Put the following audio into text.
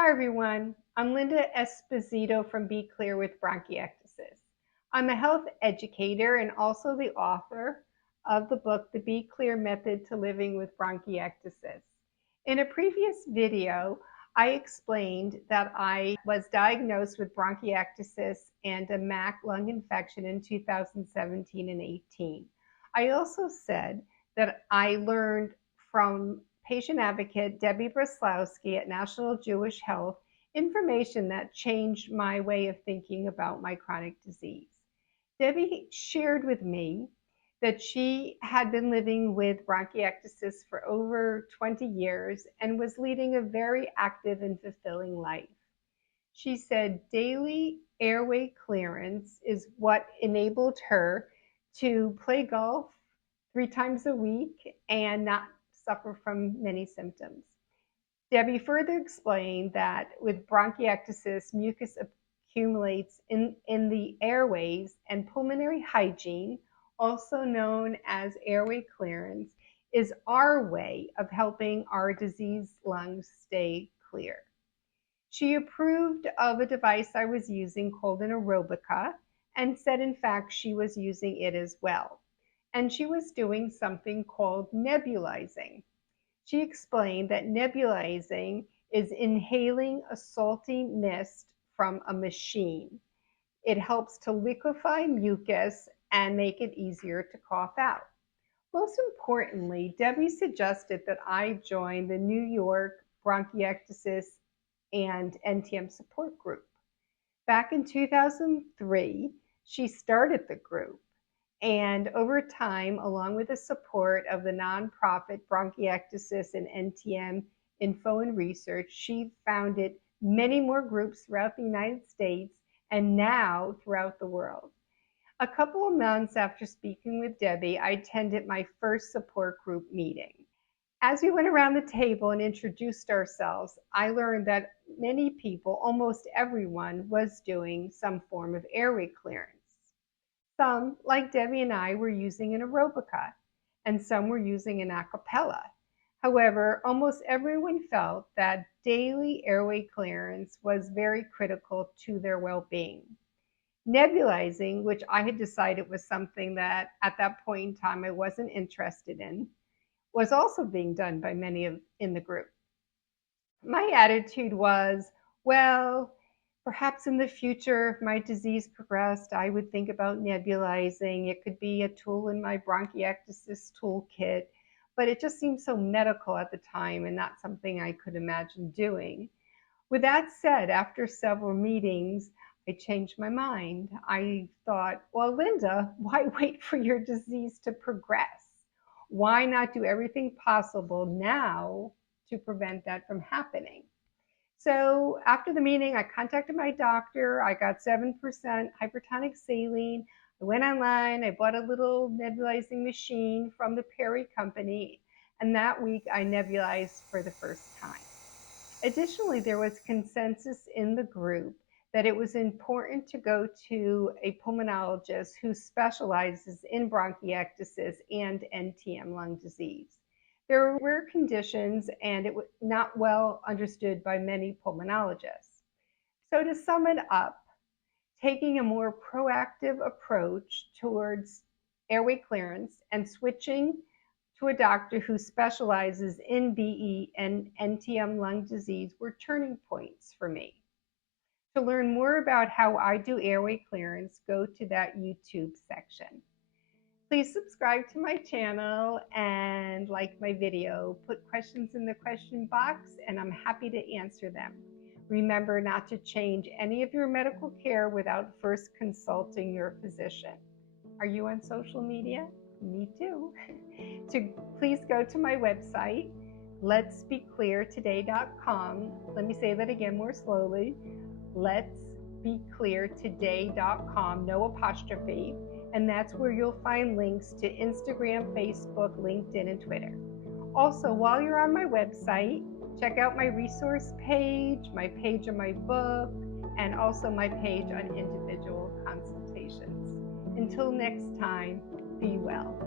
Hi everyone, I'm Linda Esposito from Be Clear with Bronchiectasis. I'm a health educator and also the author of the book, The Be Clear Method to Living with Bronchiectasis. In a previous video, I explained that I was diagnosed with bronchiectasis and a MAC lung infection in 2017 and 18. I also said that I learned from patient advocate Debbie Breslowski at National Jewish Health information that changed my way of thinking about my chronic disease. Debbie shared with me that she had been living with bronchiectasis for over 20 years and was leading a very active and fulfilling life. She said daily airway clearance is what enabled her to play golf 3 times a week and not suffer from many symptoms. Debbie further explained that with bronchiectasis, mucus accumulates in the airways, and pulmonary hygiene, also known as airway clearance, is our way of helping our diseased lungs stay clear. She approved of a device I was using called an Aerobica and said, in fact, she was using it as well. And she was doing something called nebulizing. She explained that nebulizing is inhaling a salty mist from a machine. It helps to liquefy mucus and make it easier to cough out. Most importantly, Debbie suggested that I join the New York Bronchiectasis and NTM support group. Back in 2003, she started the group. And over time, along with the support of the nonprofit Bronchiectasis and NTM Info and Research, she founded many more groups throughout the United States and now throughout the world. A couple of months after speaking with Debbie, I attended my first support group meeting. As we went around the table and introduced ourselves, I learned that many people, almost everyone, was doing some form of airway clearance. Some, like Debbie and I, were using an Aerobica, and some were using an a cappella. However, almost everyone felt that daily airway clearance was very critical to their well-being. Nebulizing, which I had decided was something that at that point in time I wasn't interested in, was also being done by many in the group. My attitude was, well, perhaps in the future, if my disease progressed, I would think about nebulizing. It could be a tool in my bronchiectasis toolkit, but it just seemed so medical at the time and not something I could imagine doing. With that said, after several meetings, I changed my mind. I thought, well, Linda, why wait for your disease to progress? Why not do everything possible now to prevent that from happening? So after the meeting, I contacted my doctor. I got 7% hypertonic saline. I went online. I bought a little nebulizing machine from the Perry company. And that week, I nebulized for the first time. Additionally, there was consensus in the group that it was important to go to a pulmonologist who specializes in bronchiectasis and NTM lung disease. There are rare conditions and it was not well understood by many pulmonologists. So to sum it up, taking a more proactive approach towards airway clearance and switching to a doctor who specializes in BE and NTM lung disease were turning points for me. To learn more about how I do airway clearance, go to that YouTube section. Please subscribe to my channel and like my video. Put questions in the question box and I'm happy to answer them. Remember not to change any of your medical care without first consulting your physician. Are you on social media? Me too. Please go to my website, letsbecleartoday.com. Let me say that again more slowly. Letsbecleartoday.com, no apostrophe. And that's where you'll find links to Instagram, Facebook, LinkedIn, and Twitter. Also, while you're on my website, check out my resource page, my page on my book, and also my page on individual consultations. Until next time, be well.